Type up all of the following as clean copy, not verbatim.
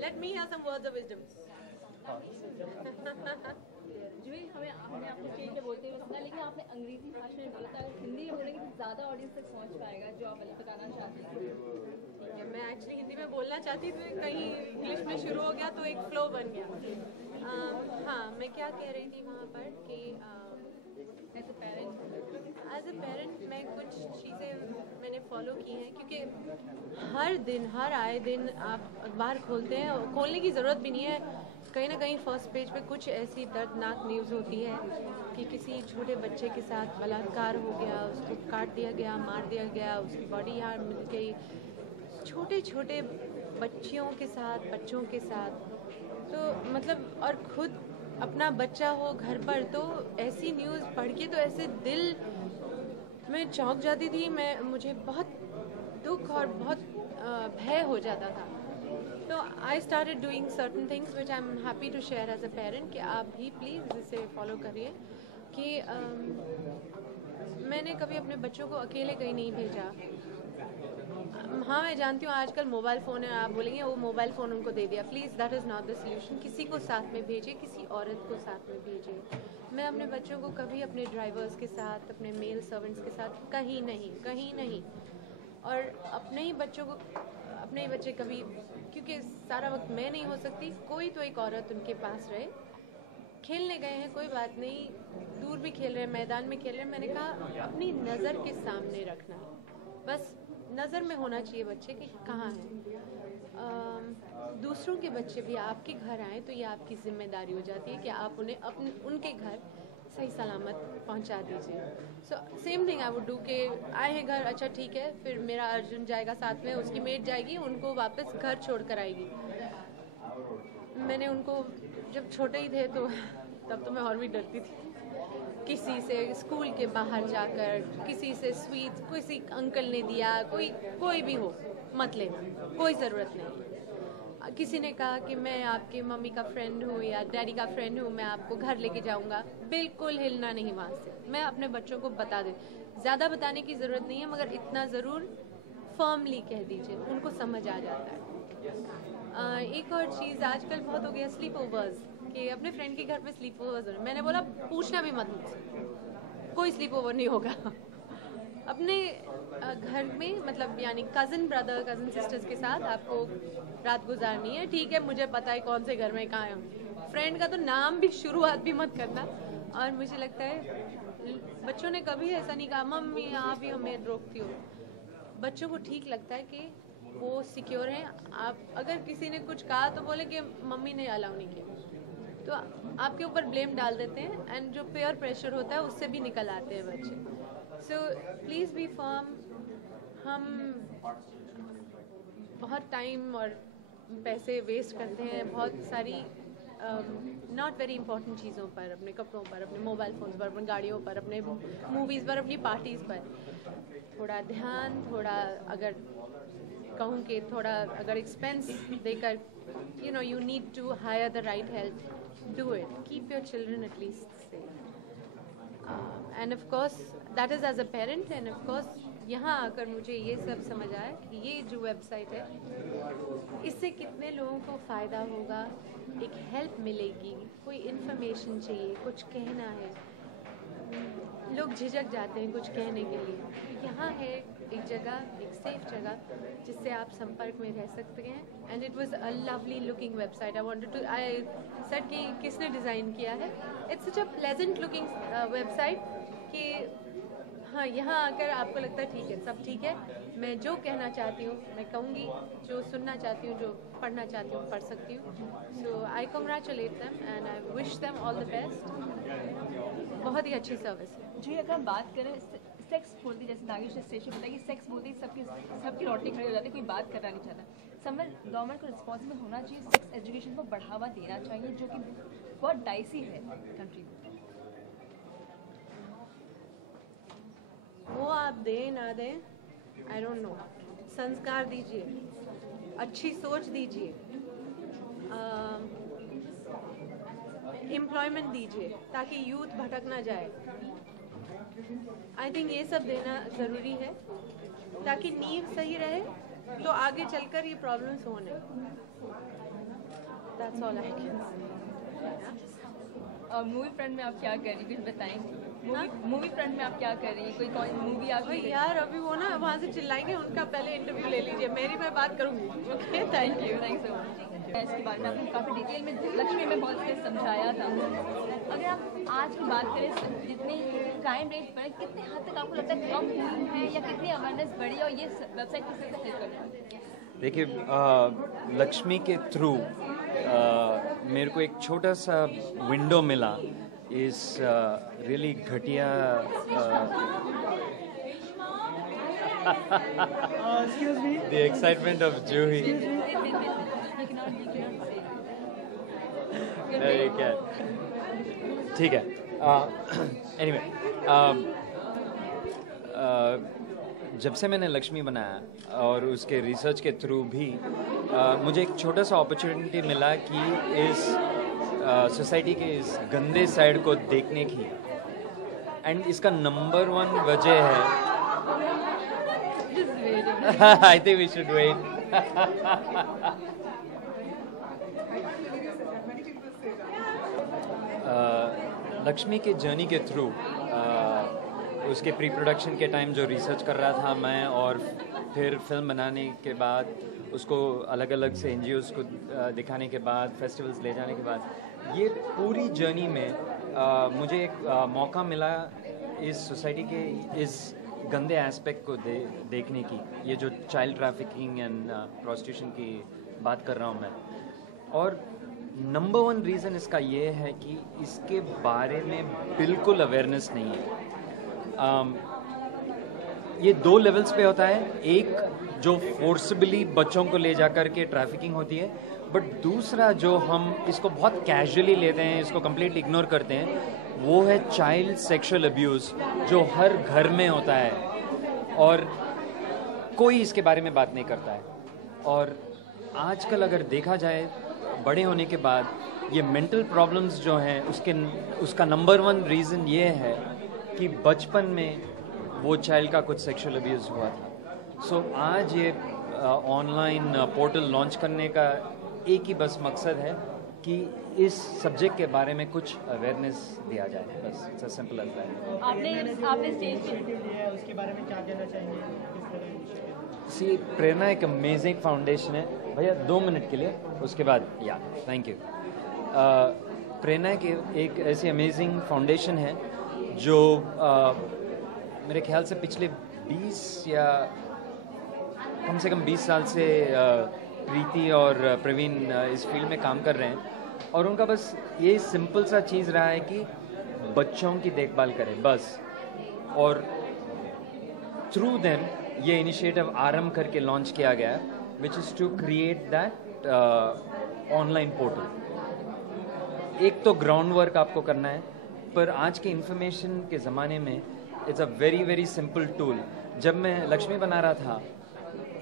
let me hear some words of wisdom. जी हमने आपको stage पे बोलते हुए सुना, लेकिन आपने अंग्रेजी भाषा में बोला था, हिंदी में बोलेंगे तो ज़्यादा ऑडियंस तक पहुंच पाएगा, जो आप बताना चाहते हैं। मैं एक्चुअली हिंदी में बोलना चाहती थी, कहीं इंग्लिश में शुरू हो गया तो एक फ्लो बन गया। हाँ, मैं क्या कह रही थी वहाँ पर कि एज ए पेरेंट मैं कुछ चीज़ें मैंने फॉलो की हैं, क्योंकि हर दिन हर आए दिन आप अखबार खोलते हैं, खोलने की ज़रूरत भी नहीं है, कहीं ना कहीं फर्स्ट पेज पे कुछ ऐसी दर्दनाक न्यूज़ होती है कि किसी छोटे बच्चे के साथ बलात्कार हो गया, उसको काट दिया गया, मार दिया गया, उसकी बॉडी यहाँ मिल गई, छोटे छोटे बच्चियों के साथ, बच्चों के साथ। तो मतलब, और खुद अपना बच्चा हो घर पर, तो ऐसी न्यूज़ पढ़ के तो ऐसे दिल में चौंक जाती थी, मुझे बहुत दुख और बहुत भय हो जाता था। तो I started doing certain things which I am happy to share as a parent, कि आप भी प्लीज़ इसे फॉलो करिए। कि मैंने कभी अपने बच्चों को अकेले कहीं नहीं भेजा। हाँ, मैं जानती हूँ आजकल मोबाइल फ़ोन है, आप बोलेंगे वो मोबाइल फ़ोन उनको दे दिया, please that is not the solution. किसी को साथ में भेजिए, किसी औरत को साथ में भेजिए। मैं अपने बच्चों को कभी अपने ड्राइवर्स के साथ, अपने मेल सर्वेंट्स के साथ कहीं नहीं, और अपने ही बच्चों को, अपने ही बच्चे कभी, क्योंकि सारा वक्त मैं नहीं हो सकती, कोई तो एक औरत उनके पास रहे। खेलने गए हैं, कोई बात नहीं, दूर भी खेल रहे हैं, मैदान में खेल रहे हैं, मैंने कहा अपनी नज़र के सामने रखना, बस नज़र में होना चाहिए बच्चे कि कहाँ हैं। दूसरों के बच्चे भी आपके घर आए तो ये आपकी जिम्मेदारी हो जाती है कि आप उन्हें उनके घर सही सलामत पहुंचा दीजिए। So same thing I would do, के आए हैं घर, अच्छा ठीक है, फिर मेरा अर्जुन जाएगा साथ में, उसकी मेट जाएगी, उनको वापस घर छोड़ कर आएगी। मैंने उनको जब छोटे ही थे तो तब तो मैं और भी डरती थी, किसी से स्कूल के बाहर जाकर, किसी से स्वीट किसी अंकल ने दिया, कोई भी हो मत लेना, कोई ज़रूरत नहीं। किसी ने कहा कि मैं आपके मम्मी का फ्रेंड हूँ या डैडी का फ्रेंड हूँ, मैं आपको घर लेके जाऊँगा, बिल्कुल हिलना नहीं वहाँ से। मैं अपने बच्चों को बता दूँ, ज़्यादा बताने की ज़रूरत नहीं है, मगर इतना ज़रूर फर्मली कह दीजिए, उनको समझ आ जाता है। एक और चीज़ आजकल बहुत हो गया, स्लीप ओवर्स, कि अपने फ्रेंड के घर पे स्लीप ओवर्स हो रहे। मैंने बोला पूछना भी मत मुझसे, कोई स्लीप ओवर नहीं होगा। अपने घर में, मतलब यानी कज़न ब्रदर कज़न सिस्टर्स के साथ आपको रात गुजारनी है, ठीक है, मुझे पता है कौन से घर में कहाँ है। फ्रेंड का तो नाम भी शुरुआत भी मत करना। और मुझे लगता है बच्चों ने कभी ऐसा नहीं कहा मम्मी आप ही हमें रोकती हो। बच्चों को ठीक लगता है कि वो सिक्योर हैं। आप अगर किसी ने कुछ कहा तो बोले कि मम्मी ने अलाउ नहीं किया, तो आपके ऊपर ब्लेम डाल देते हैं, एंड जो पेयर प्रेशर होता है उससे भी निकल आते हैं बच्चे। So please be firm. हम बहुत टाइम और पैसे वेस्ट करते हैं बहुत सारी नॉट वेरी इंपॉर्टेंट चीज़ों पर, अपने कपड़ों पर, अपने मोबाइल फ़ोन्स पर, अपनी गाड़ियों पर, अपने मूवीज़ पर, अपनी पार्टीज़ पर। थोड़ा ध्यान, थोड़ा अगर कहूँ कि थोड़ा अगर एक्सपेंस देकर, you need to hire the right help, do it. Keep your children at least safe. And of course that is as a parent, and of course यहाँ आकर मुझे ये सब समझ आया कि ये जो वेबसाइट है इससे कितने लोगों को फ़ायदा होगा, एक हेल्प मिलेगी, कोई इन्फॉर्मेशन चाहिए, कुछ कहना है, लोग झिझक जाते हैं कुछ कहने के लिए। यहाँ है एक जगह, एक सेफ जगह जिससे आप संपर्क में रह सकते हैं। And it was a lovely looking website. I said कि किसने डिज़ाइन किया है। It's such a pleasant looking website कि हाँ, यहाँ आकर आपको लगता है ठीक है, सब ठीक है, मैं जो कहना चाहती हूँ मैं कहूँगी, जो सुनना चाहती हूँ, जो पढ़ना चाहती हूँ पढ़ सकती हूँ। So I congratulate them and I wish them all the best. बहुत ही अच्छी सर्विस है जी। अगर हम बात करें सेक्स बोलती, जैसे नागेश ने स्टेज पे बताया कि सेक्स बोलती सबकी रोटी खड़ी हो जाती है, कोई बात करना नहीं चाहता। गवर्नमेंट को रिस्पॉन्सिबल होना चाहिए, सेक्स एजुकेशन को बढ़ावा देना चाहिए, जो कि बहुत डाइसी है कंट्री में। वो आप दें ना दें, आई डोंट नो। संस्कार दीजिए, अच्छी सोच दीजिए, एम्प्लॉयमेंट दीजिए ताकि यूथ भटक ना जाए। आई थिंक ये सब देना ज़रूरी है ताकि नींव सही रहे तो आगे चलकर ये प्रॉब्लम्स होने। That's all I can say. Movie front में आप क्या कर रही हैं, कुछ बताएंगे? मूवी फ्रंट में आप क्या कर रही हैं, कोई मूवी आप? ओए यार अभी वो ना वहाँ से चिल्लाएंगे, उनका पहले इंटरव्यू ले लीजिए, मेरी मैं बात करूँगी। Okay, thank you so much. इसके बारे में आपने काफ़ी डिटेल में लक्ष्मी में बहुत कुछ समझाया था। अगर आप आज की बात करें, जितनी क्राइम रेट बढ़े, कितने हद तक आपको लगता है कम हुई है या कितनी अवेयरनेस बढ़ी और ये वेबसाइट किस तरह से हेल्प करती है? देखिए, लक्ष्मी के थ्रू मेरे को एक छोटा सा विंडो मिला इस रियली घटिया द एक्साइटमेंट ऑफ जूही। क्या ठीक है, एनीवे जब से मैंने लक्ष्मी बनाया और उसके रिसर्च के थ्रू भी मुझे एक छोटा सा अपॉर्चुनिटी मिला कि इस सोसाइटी के इस गंदे साइड को देखने की। एंड इसका नंबर 1 वजह है I think we should wait. Lakshmi के जर्नी के थ्रू उसके प्री प्रोडक्शन के टाइम जो रिसर्च कर रहा था मैं, और फिर फिल्म बनाने के बाद उसको अलग अलग से NGOs को दिखाने के बाद, फेस्टिवल्स ले जाने के बाद, ये पूरी जर्नी में मुझे एक मौका मिला इस सोसाइटी के इस गंदे एस्पेक्ट को देखने की। ये जो चाइल्ड ट्रैफिकिंग एंड प्रोस्टिट्यूशन की बात कर रहा हूँ मैं। और नंबर 1 रीज़न इसका ये है कि इसके बारे में बिल्कुल अवेयरनेस नहीं है। ये 2 लेवल्स पे होता है, एक जो फोर्सबली बच्चों को ले जाकर के ट्रैफिकिंग होती है, बट दूसरा जो हम इसको बहुत कैजुअली लेते हैं, इसको कंप्लीटली इग्नोर करते हैं, वो है चाइल्ड सेक्सुअल अब्यूज़, जो हर घर में होता है और कोई इसके बारे में बात नहीं करता है। और आजकल अगर देखा जाए, बड़े होने के बाद ये मेंटल प्रॉब्लम्स जो हैं उसका नंबर 1 रीज़न ये है कि बचपन में वो चाइल्ड का कुछ सेक्सुअल अब्यूज़ हुआ था। सो आज ये ऑनलाइन पोर्टल लॉन्च करने का एक ही बस मकसद है कि इस सब्जेक्ट के बारे में कुछ अवेयरनेस दिया जाए, बस it's a simple as that. आपने स्टेज पे उसके बारे में क्या कहना चाहेंगे? सी, प्रेरणा एक अमेजिंग फाउंडेशन है भैया, 2 मिनट के लिए, उसके बाद या थैंक यू। प्रेरणा एक ऐसी अमेजिंग फाउंडेशन है जो मेरे ख्याल से पिछले 20 या कम से कम 20 साल से प्रीति और प्रवीण इस फील्ड में काम कर रहे हैं, और उनका बस ये सिंपल सा चीज़ रहा है कि बच्चों की देखभाल करें बस। और थ्रू देम ये इनिशिएटिव आरंभ करके लॉन्च किया गया, which is to create that online portal. एक तो ग्राउंड वर्क आपको करना है, पर आज के इंफॉर्मेशन के ज़माने में it's a very very simple tool. जब मैं लक्ष्मी बना रहा था,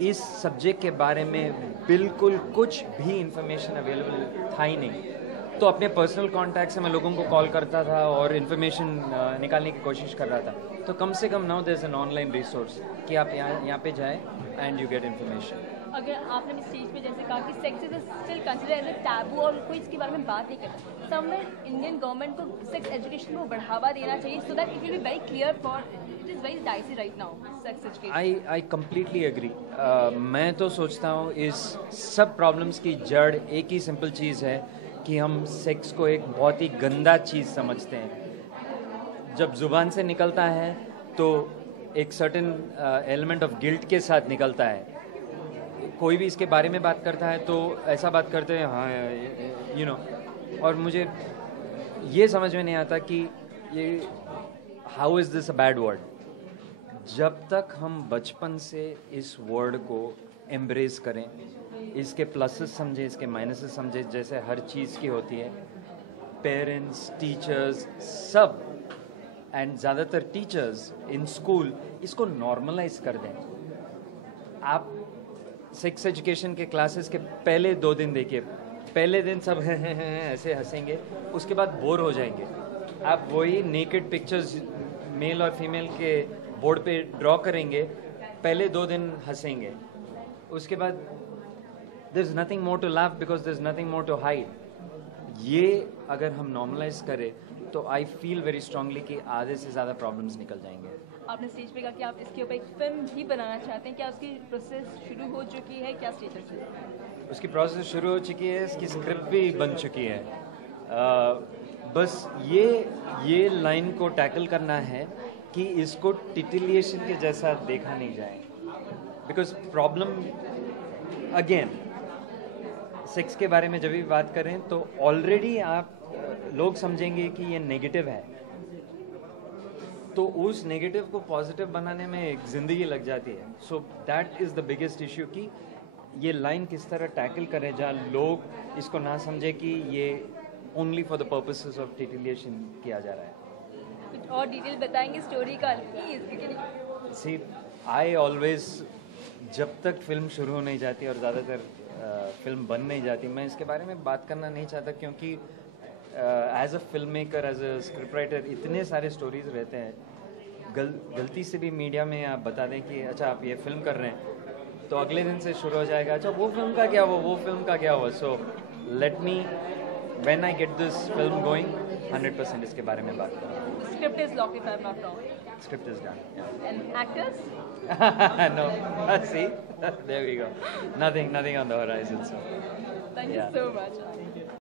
इस सब्जेक्ट के बारे में बिल्कुल कुछ भी इंफॉर्मेशन अवेलेबल था ही नहीं, तो अपने पर्सनल कॉन्टैक्ट से मैं लोगों को कॉल करता था और इन्फॉर्मेशन निकालने की कोशिश कर रहा था। तो कम से कम now there is an online resource कि आप यहाँ पे जाएं एंड यू गेट इन्फॉर्मेशन। अगर आपने भी स्टेज पे जैसे कहा कि sex is still consider as a taboo और कोई इसके बारे में बात नहीं करता, समवेयर इंडियन गवर्नमेंट को सेक्स एजुकेशन को बढ़ावा देना चाहिए so that it will be very clear for it is very dicey right now sex education. I completely agree. मैं तो सोचता हूँ इस सब प्रॉब्लम्स की जड़ एक ही सिंपल चीज़ है कि हम सेक्स को एक बहुत ही गंदा चीज़ समझते हैं। जब ज़ुबान से निकलता है तो एक सर्टेन एलिमेंट ऑफ गिल्ट के साथ निकलता है। कोई भी इसके बारे में बात करता है तो ऐसा बात करते हैं, हाँ यू नो। और मुझे ये समझ में नहीं आता कि ये how is this a bad word. जब तक हम बचपन से इस वर्ड को एम्ब्रेस करें, इसके प्लसेस समझें, इसके माइनसेस समझें, जैसे हर चीज़ की होती है, पेरेंट्स, टीचर्स, सब एंड ज़्यादातर टीचर्स इन स्कूल इसको नॉर्मलाइज कर दें। आप सेक्स एजुकेशन के क्लासेस के पहले 2 दिन देखिए, पहले दिन सब ऐसे हंसेंगे, उसके बाद बोर हो जाएंगे। आप वही नेकेड पिक्चर्स मेल और फीमेल के बोर्ड पे ड्रॉ करेंगे, पहले 2 दिन हंसेंगे, उसके बाद there's nothing more to laugh because there's nothing more to hide। ये अगर हम नॉर्मलाइज करें तो आई फील वेरी स्ट्रांगली कि आधे से ज़्यादा प्रॉब्लम्स निकल जाएंगे। आपने स्टेज पे कहा कि आप इसके ऊपर एक फिल्म भी बनाना चाहते हैं, क्या उसकी प्रोसेस शुरू हो चुकी है, क्या स्टेटस है? उसकी प्रोसेस शुरू हो चुकी है, इसकी स्क्रिप्ट भी बन चुकी है। बस ये लाइन को टैकल करना है कि इसको टिटिलिएशन के जैसा देखा नहीं जाए, बिकॉज प्रॉब्लम अगेन सेक्स के बारे में जब भी बात करें तो ऑलरेडी आप लोग समझेंगे कि ये नेगेटिव है, तो उस नेगेटिव को पॉजिटिव बनाने में एक ज़िंदगी लग जाती है। So that is the biggest issue कि ये लाइन किस तरह टैकल करें जहाँ लोग इसको ना समझे कि ये only for the purposes of titillation किया जा रहा है। कुछ और डिटेल बताएंगे स्टोरी का प्लीज? सी आई ऑलवेज, जब तक फिल्म शुरू हो नहीं जाती और ज़्यादातर फिल्म बन नहीं जाती, मैं इसके बारे में बात करना नहीं चाहता, क्योंकि as a filmmaker, as a scriptwriter इतने सारे स्टोरीज रहते हैं। गलती से भी मीडिया में आप बता दें कि अच्छा आप ये फिल्म कर रहे हैं, तो अगले दिन से शुरू हो जाएगा अच्छा वो फिल्म का क्या हुआ, वो फिल्म का क्या हुआ। So let me, when I get this film going, 100% इसके बारे में बात करूँ। Script is locked if I am not wrong. Script is done. Yeah. And actors? No. See, there we go. Nothing on the horizon. So. Thank you Yeah. so much.